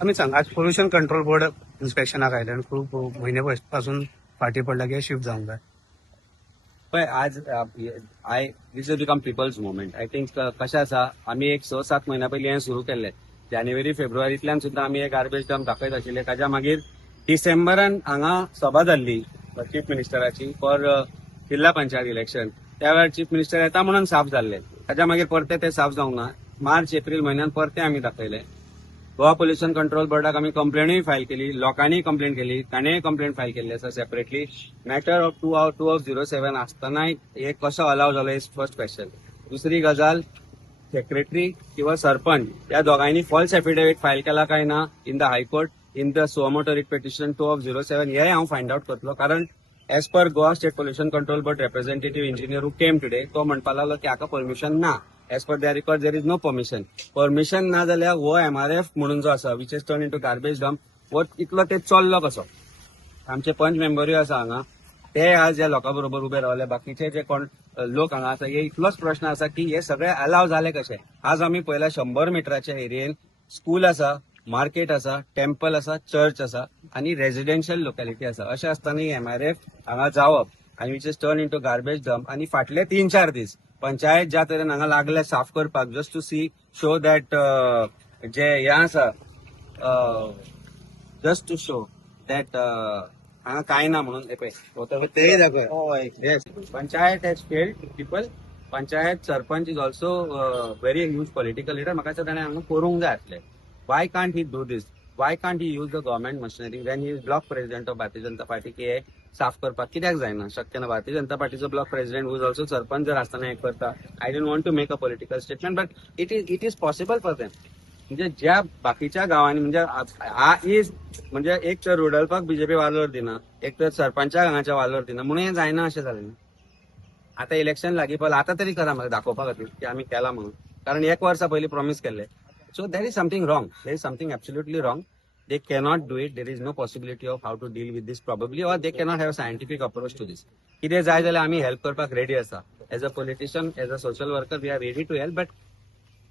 आम्ही सांग आज पोल्युशन कंट्रोल बोर्ड इन्स्पेक्शनाक आयले आनी खूप म्हयने पासून फाटी पडला की शिफ्ट जावंक जाय. पळय आज I this is become people's movement. I think कशें आसा, आमी एक 6-7 महिन्या पयलीं हें सुरू केल्लें. जानेवारी फेब्रुवारींतल्यान सुद्दां आमी एक गार्बेज डंप दाखयत आशिल्ले. ताच्या मागीर डिसेंबरान हांगा सभा जाल्ली चीफ मिनिस्टराची फॉर जिल्हा पंचायत इलेक्शन. त्या वेळार चीफ मिनिस्टर येता म्हणून साफ जाल्ले. ताच्या मागीर परते ते साफ जावंक ना. मार्च एप्रील म्हयन्यात परते आमी दाखयले. गोवा पोल्युशन कंट्रोल बोर्डाक आमी कंप्लेनूय फायल केली, लोकांनी कंप्लेन केली, ताणेंय कंप्लेन फायल केल्ली आसा सेपरेटली. मॅटर ऑफ 2/07 आसतनाय हे कसो अलाव जालो इज फर्स्ट क्वेश्चन. दुसरी गजाल, सेक्रेटरी किंवा सरपंच या दोगांनी फॉल्स एफिडेविट फायल केला काय ना in the high court in the suo motu writ petition 2/07 हे हांव फायंड आउट करतलो. कारण as per Goa state pollution control board representative engineer who came today तो म्हणपा लागलो की हाका परमिशन ना. As per their record there is no permission ना जाल्यार हो MRF म्हणून जो आसा which is turn in to garbage dump वो इतलो ते चल्लो कसो. आमचे पंच मेंबरूय आसा हांगा, ते आज ह्या लोकां बरोबर उबे रावले. बाकीचे जे कोण लोक हांगा आसा हे इतलोच प्रश्न आसा की हे सगळे अलाव झाले कशे. आज आमी पळयला 100 मिटराच्या एरियेन स्कूल आसा, मार्केट आसा, टेम्पल आसा, चर्च आसा आणि रेजिडेन्शियल लोकॅलिटी आसा. अशें आसतना MRF हांगा जावप आणि which is turn in to garbage dump आणि फाटले 3-4 दीस पंचायत ज्या तरेन हांगा लागले साफ करपाक just to see show that जे हे आसा जस्ट टू शो दॅट हांगा काय ना म्हणून तेय दाखय. Yes, panchayat has failed people. Panchayat sarpanch is also very huge political leader. म्हाका दिसता ताणें हांगा करूंक जाय आसलें. Y can't he do this? Y can't he use the government machinery when he is block president of Bharatiya Janata party की हे साफ करपाक कित्याक जायना? शक्य ना. भारतीय जनता पार्टीचो block president whose also sarpanch जर आसतना हे करता. I don't want to make a political statement but it is possible for them. म्हणजे ज्या बाकीच्या गावांनी म्हणजे हा इज म्हणजे एक तर रुडलपाक बीजेपी वालोर दिना, एक तर सरपंचा हांगाच्या वालोर दिना म्हणून हे जायना अशें जालें. आता इलेक्शन लागीं पडलां, आता तरी करा म्हाका दाखोवपा खातीर की आमी केला म्हणून. कारण 1 वर्सा पयलीं प्रॉमिस केल्ले. So there is something wrong. There is something absolutely wrong. They cannot do it. There is no possibility of how to deal with this probably, or they cannot have a scientific approach to this. कितें जाय जाल्यार आमी help करपाक ready आसा. As a politician, as a social worker we are ready to help. But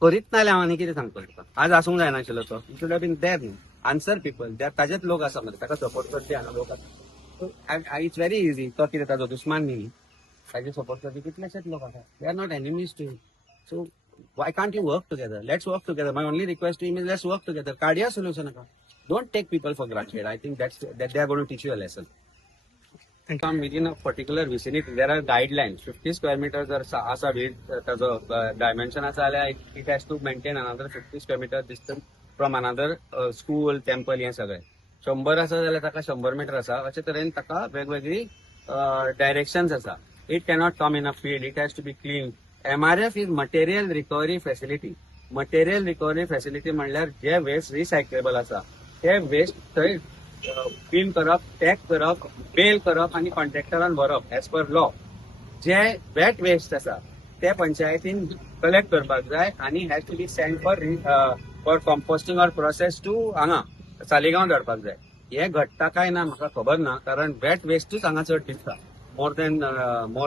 करीत नाल्यार हांव आनी कितें सांगतलो तुका? आज आसूंक जायना आशिल्लो तो. It should have been there न्ही. Answer people. ताजेच लोक आसा मरे, ताका सपोर्ट करपी हांगा लोक आसा. It's very easy. तो कितें ताजो दुश्मन न्ही. ताजे सपोर्ट करपी कितलेशेच लोक आसा. They are not enemies too. So why can't you work together? Let's work together. My only request to him is let's work together. Cardia solution. Don't take people for granted. I think that they are going to teach you a lesson. Come within a particular vicinity, there are guidelines. 50 square meters जर असा width त्याचं dimension असा आल्या, it has to maintain another 50 square meter distance from another school, temple हे सगळे. 100 असा जाल्यार ताका 100 मीटर असा. अशे तरेन ताका वेगवेगळी डायरेक्शन्स आसा. It cannot come in a field. It has to be clean. MRF is material recovery facility. Material recovery facility म्हणल्यार जे वेस्ट रिसायकलेबल आसा ते वेस्ट थंय क्लीन करप, टॅग करप, बेल करप आणि कॉन्ट्रॅक्टरान भरप एज पर लॉ. जे वेट वेस्ट आसा ते पंचायतीन कलेक्ट करपाक जाय आणि has to be send for composting or process to हांगा सालिगांव धाडपाक जाय. हे घडटा काय ना म्हाका खबर ना, कारण वेट वेस्टूच हांगा चड दिसता more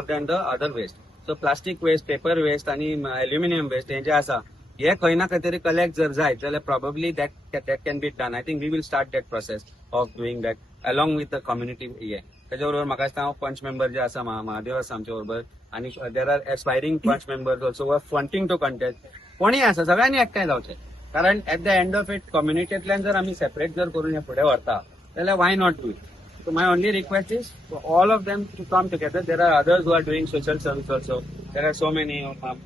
than the other waste. So plastic waste, paper waste आणि एल्युमिनियम वेस्ट हे जे आसा हे खंय ना खंय तरी कलेक्ट जर जायत जाल्यार probably that can be done. I think we will start that process of doing that along with the community. हे त्याच्या बरोबर म्हाका दिसता हांव पंच मेंबर जे आसा महादेव आसा आमच्या बरोबर आणि there are aspiring panch members also were fronting to contest. कोणीय आसा सगळ्यांनी एकठांय जावचें. कारण at the end of it कम्युनिटींतल्यान जर आमी सेपरेट जर करून हे फुडें व्हरता जाल्यार why not do it. So my only request is for all of them to come together. There are others who are doing social service also. There are so many.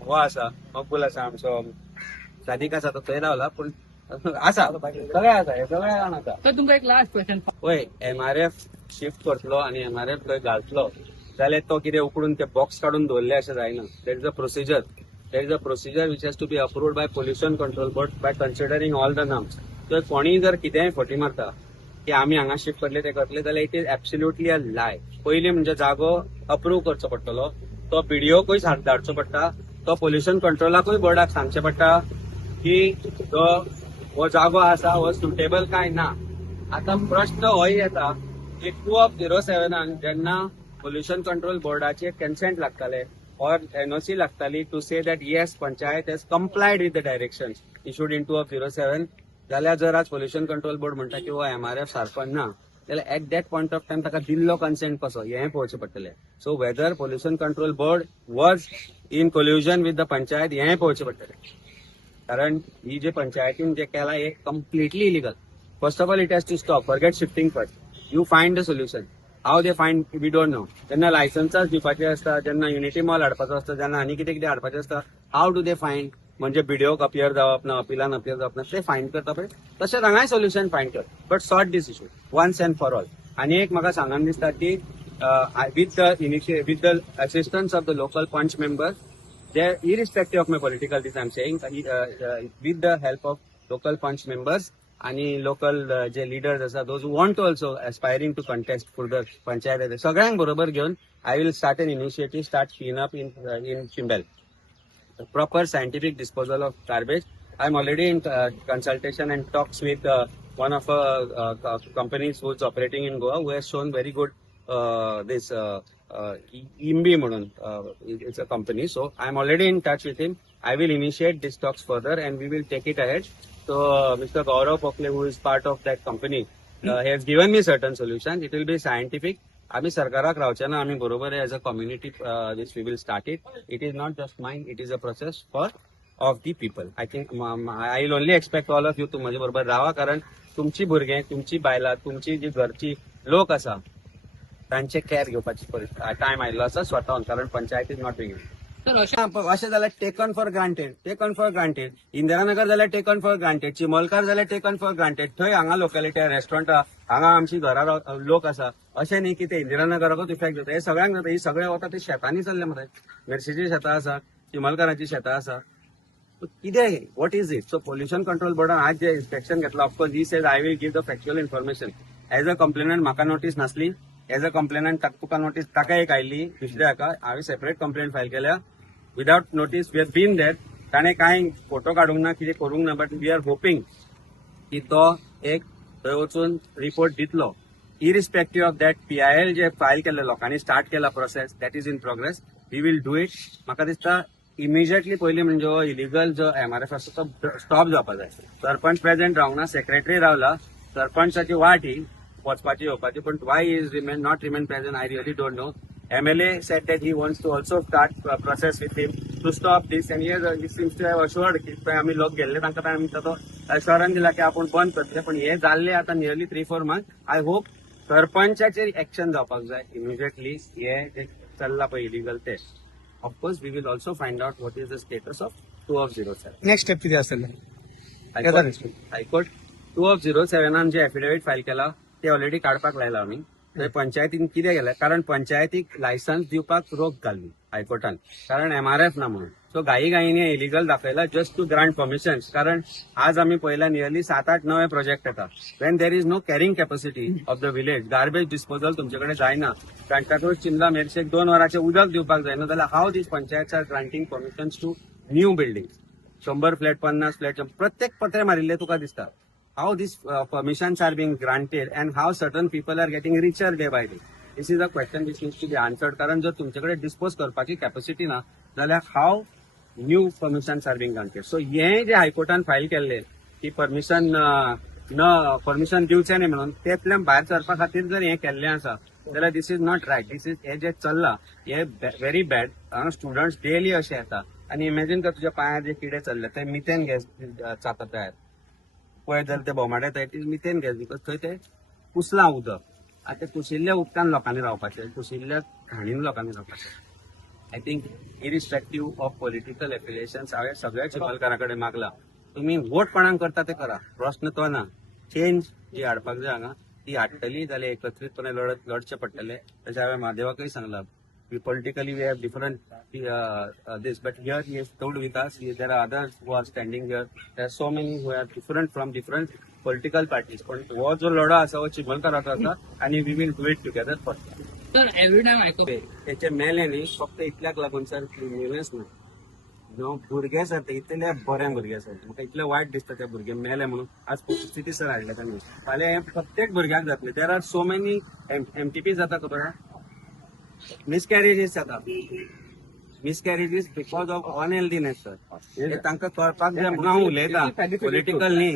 हो आसा, मकबूल आसा आमचो, सादिक आसा तो थंय रावला पूण आसा सगळे आसा, हे सगळे जाण आसा. तर तुमकां एक लास्ट क्वेश्चन. पळय MRF शिफ्ट करतलो आणि MRF थंय घालतलो जाल्यार तो कितें उकडून ते बॉक्स काडून दवरले अशें जायना. There is a procedure. There is a procedure which has to be approved by pollution control board by considering all the norms. तर कोणीय जर कितेंय फटी मारता की आम्ही हांगा शिफ्ट करतले ते करतले जाल्यार इट इज एब्सोल्युटली अ लाय. पयलीं म्हणजे जागो अप्रूव्ह करचो पडटलो, तो PDOकूय धाडचो पडटा, तो पोल्युशन कंट्रोलाकूय बोर्डाक सांगचें पडटा की हो जागो आसा हो सुटेबल काय ना. आता प्रश्न होय येता की 2/07 जेन्ना पोल्युशन कंट्रोल बोर्डाचे कन्सेंट लागताले or NOC लागताली to say that yes panchayat has complied with the directions issued in 2/07. जाल्यार जर आज पोल्युशन कंट्रोल बोर्ड म्हणटा की हो MRF सारको ना जाल्यार at that point of time ताका दिल्लो कन्सेंट कसो हें पळोवचें पडटलें. So whether pollution control board was in collusion with the panchayat हें पळोवचें पडटलें. कारण ही जे पंचायतीन जे केला हे completely illegal. First of all it has to stop. Forget shifting first. You find the solution. How they find we don't know. जेन्ना लायसन्सास दिवपाचे आसता, जेन्ना युनिटी मॉल हाडपाचो आसता, जेन्ना आनी कितें कितें हाडपाचें आसता, हाव डू दे फायंड. म्हणजे बीडीओक अपियर जावप ना, अपीलान अपियर जावप ना, ते फायंड करता पळय तशेंच हांगाय सोल्युशन फायंड कर. But sort this issue once and for all. आनी एक म्हाका सांगन दिसता की with the assistance of the local panch members, they irrespective of my political this I'm saying with the help of local punch members आणि local जे leaders आसा those who want to also aspiring to contest for the panchayat सगळ्यांक बरोबर घेऊन I will start an initiative, start clean up in Chimbel. Proper scientific disposal of garbage. I'm already in consultation and talks with one of companies who is operating in Goa who has shown very good this IMBI म्हणून it's a company. So I'm already in touch with him. I will initiate these talks further and we will take it ahead. So Mr. Gaurav Pokle, who is part of that company, has given me certain solutions. It will be scientific. आम्ही सरकाराक रावचे ना, आम्ही बरोबर as a community this we will start it. It is not just mind, it is a process for of the people. I think I will only expect all of you तू माझ्या बरोबर रावा, कारण तुमची भुरगे, तुमची बायलां, तुमची जी घरची लोक आसा तांचे केअर घेवपाची टायम आयिल्लो आसा स्वताहून, कारण panchayat is not doing it. अशें जाल्यार टेकन फॉर ग्रांटेड. इंदिरानगर जाल्यार टेकन फॉर ग्रांटेड. चिमोलकार जाल्यार टेकन फॉर ग्रांटेड. थंय हांगा लोकॅलिटी रेस्टॉरंटां, हांगा आमची घरां लोक आसा. अशें न्ही की ते इंदिरानगराकूच इफेक्ट जाता. हे सगळ्यांक जाता. ही सगळे वता ते शेतांनी चल्ले मरे. मेर्शेची शेतां आसा, चिमोलकारांची शेतां आसा. कितें what is it? So pollution control बोर्डान आज जे इन्स्पेक्शन घेतला, of course he says I will give the factual information. As a complainant म्हाका नोटीस नासली. एज अ कंप्लेनंट तुका नोटीस ताका एक आयिल्ली, दुसऱ्या हाका हांवें सेपरेट कंप्लेंट फायल केल्या. Without notice we have been देट. ताणें कांय फोटो काडूंक ना, कितें करूंक ना. बट वी आर होपिंग की तो एक थंय वचून रिपोर्ट दितलो. इरिस्पेक्टिव्ह ऑफ दॅट PIL जे फायल केल्ले लोकांनी स्टार्ट केला process, that is in progress. We will do it. म्हाका दिसता इमिजिएटली पयलीं म्हणजे हो इलिगल जो MRF आसा तो स्टॉप जावपाक जाय. सरपंच प्रेझेंट रावंक ना, सेक्रेटरी रावला. सरपंचाची वाट ही वचपाची येवपाची, पण Y is not remain present I really don't know. MLA said that he wants to also start a process with him to stop this, and he seems to have assured की पळय आमी लोक गेल्ले तांकां आमी तो अश्योरन्स दिला की आपण बंद करतले. पण हे जाल्ले आता नियरली 3-4 मंथ. आय होप सरपंचाचेर एक्शन जावपाक जाय इमिजिएटली. हे जे चल्ला पळय इलिगल ते. Of course we will also find out what is the status of 2007. Next step कितें आसतलें? हायकोर्ट 2007 जे एफिडेविट फायल केला ते ऑलरेडी काडपाक लायला आमी. थंय पंचायतीन कितें केलें, कारण पंचायतीक लायसन्स दिवपाक रोख घाल्ली हायकोर्टान, कारण MRF ना म्हणून. सो घाईघाईने इलिगल दाखयला जस्ट टू ग्रांट परमिशन्स. कारण आज आम्ही पळयला नियरली 7-8 नवे प्रोजेक्ट येतात. When there is no carrying capacity of the village, garbage disposal तुमचे कडेन जायना, घंटाक्रूज चिंदला मेरशेक 2 वरांचे उदक दिवपाक जायना, जाल्यार how these panchayat are granting permissions to new building. 100 flat, 50 flat, प्रत्येक पत्रे मारिल्ले तुका दिसता. How these permissions are being granted and how certain people are getting richer day by day. This is a question which needs to be answered. कारण जर तुमच्याकडे dispose करपाची capacity ना जाल्यार how new permissions are being granted. So हे जे हायकोर्टान file केल्ले की परमिशन दिवचे न्ही म्हणून, तेतल्यान भायर सरपा खातीर जर हे केल्लें आसा जाल्यार this is not right. This is हे जे चल्ला हे व्हेरी बॅड. स्टुडंट्स डेली अशे येता आनी इमॅजिन कर तुज्या पांयार जे किडे चल्ले ते मिथेन गॅस जाता तयार. पळय जाल्यार ते बोमाडे it is methane gas, because थंय ते कुसलां उदक. आतां ते कुशिल्ल्या उदकान लोकांनी रावपाचें, कुशिल्ल्या घाणीन लोकांनी रावपाचें. I think irrespective of political affiliations हांवें सगळ्या चिखलकारां कडेन मागला, तुमी वोट कोणाक करता ते करा, प्रश्न तो ना. चेंज जी हाडपाक जाय हांगा ती हाडटली जाल्यार एकत्रीतपणे लढचें पडटलें. तशें हांवें महादेवाकय सांगलां. Politically we have different this, but here he has told with us there are others who are standing here. There are so many who are different from different political parties. पण हो जो लढा आसा हो चिखलकाराचो आसा आणि we will do it together for. Sir every time आयकप त्याचे मेले न्ही फक्त इतल्याक लागून सर क्लिनिनेस ना. नो भुरगे सर ते इतले बरे भुरगे सर, म्हाका इतले वायट दिसता ते भुरगे मेले म्हणून. आज परिस्थिती सर हाडले तांणी. फाल्यां हे प्रत्येक भुरग्याक जातले. There are so many MTP जाता खबर आहा, मिसकॅरेजीस जाता. Miscarriages because of unhealthiness sir हे तांकां कळपाक जाय म्हणून हांव उलयतां पॉलिटिकल न्ही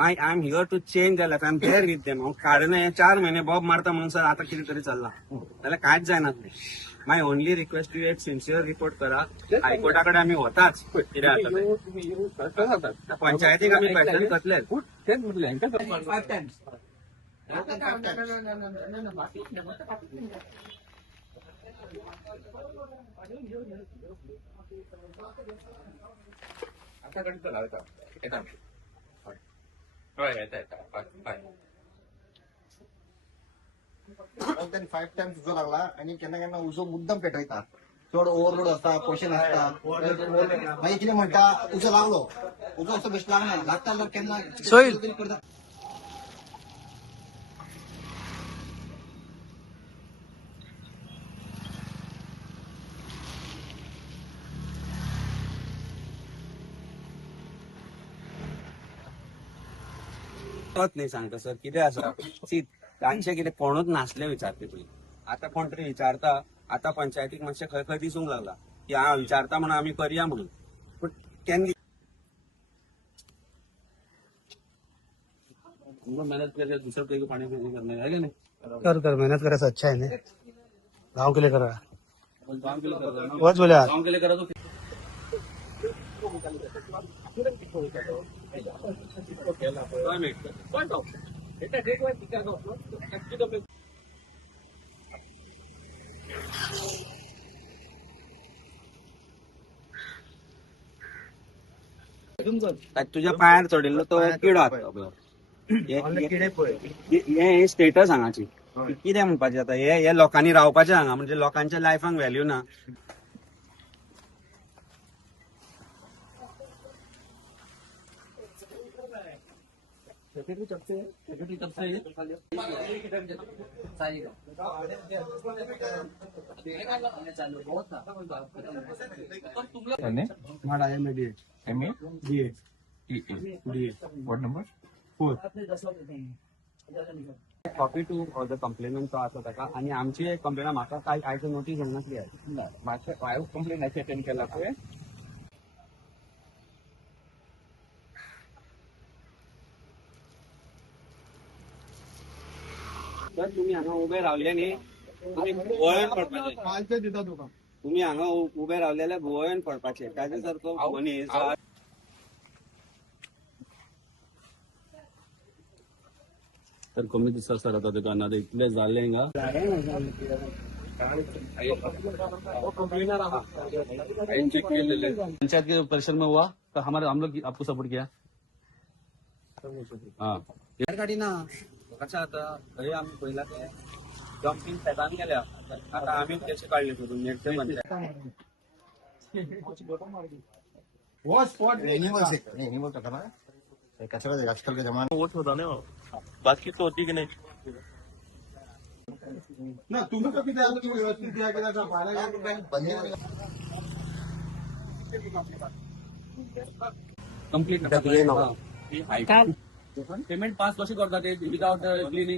I am here to change the life I am there with them हांव काडना हे 4 महिने बॉब मारता म्हणून सर आता कितें तरी चल्ला जाल्यार कांयच जायना माय ओनली रिक्वेस्ट टू एक सिन्सियर रिपोर्ट करा हायकोर्टा कडेन आमी वताच कितें जाता ते पंचायतीक आमी क्वेश्चन करतले त्यांनी 5 टाइम्स उजो लागला आणि केन्ना केन्ना उजो मुद्दम पेटयता चड ओव्हरलोड असता क्वेश्चन असता मागीर कितें म्हणटा उजो लागलो उजो असो बेस्ट लागना लागता जाल्यार केन्ना तरी करता कळत नाही सांगता सर कितें आसा सी तांचे कितें कोणूच नासले विचारते तुमी आता कोण तरी विचारता आता पंचायतीक मातशें खंय खंय दिसूंक लागला की हांव विचारता म्हणून आमी करया म्हणून पूण केन्ना मेहनत करके दूसरे को पानी करने है कि नहीं कर मेहनत करे अच्छा है ना गाँव के लिए कर रहा काम के लिए कर रहे हैं ना बहुत बोले यार काम के लिए करा तो तुझ्या पायार चढिल्लो तो किडो आसता हे स्टेटस हांगाची कितें म्हणपाचें आतां हे लोकांनी रावपाचें हांगा म्हणजे लोकांच्या लायफाक व्हॅल्यू ना What number? Copy to the complainant तो आसा ताका आनी आमची कंप्लेन म्हाका काय आयज नोटीस येवंक नासली माझ्या हांवें कंप्लेन अटेंड केला पळय तर तुम्ही हांगा उबे रावले न्ही तुम्ही गोंयान पडपाचे तुम्ही हांगा उबे रावले जाल्यार गोंयान पडपाचे ताजे सारको मनीस तर कमी दिसा सर आता तुका ना इतले जाले हिंगा चेक केलेले पंचायत के परिसर में हुआ तो हम लोग आपको सपोर्ट किया हाँ गाडी ना कशा आता हे आम्ही पहिला ते जम्पिंग सेटान गेल्या आता आम्ही कसे काढले सोडून नेटचे वो स्पॉट एनिमल का ना कचरा आजकल के जमाने वोट होता ना बाकी तो होती कि नहीं ना तुम्ही कधी द्या तुम्ही व्यवस्थित द्या की त्याचा पाहायला कंप्लीट पेमेंट पास कशी करतात ते विदाउट क्लिनिंग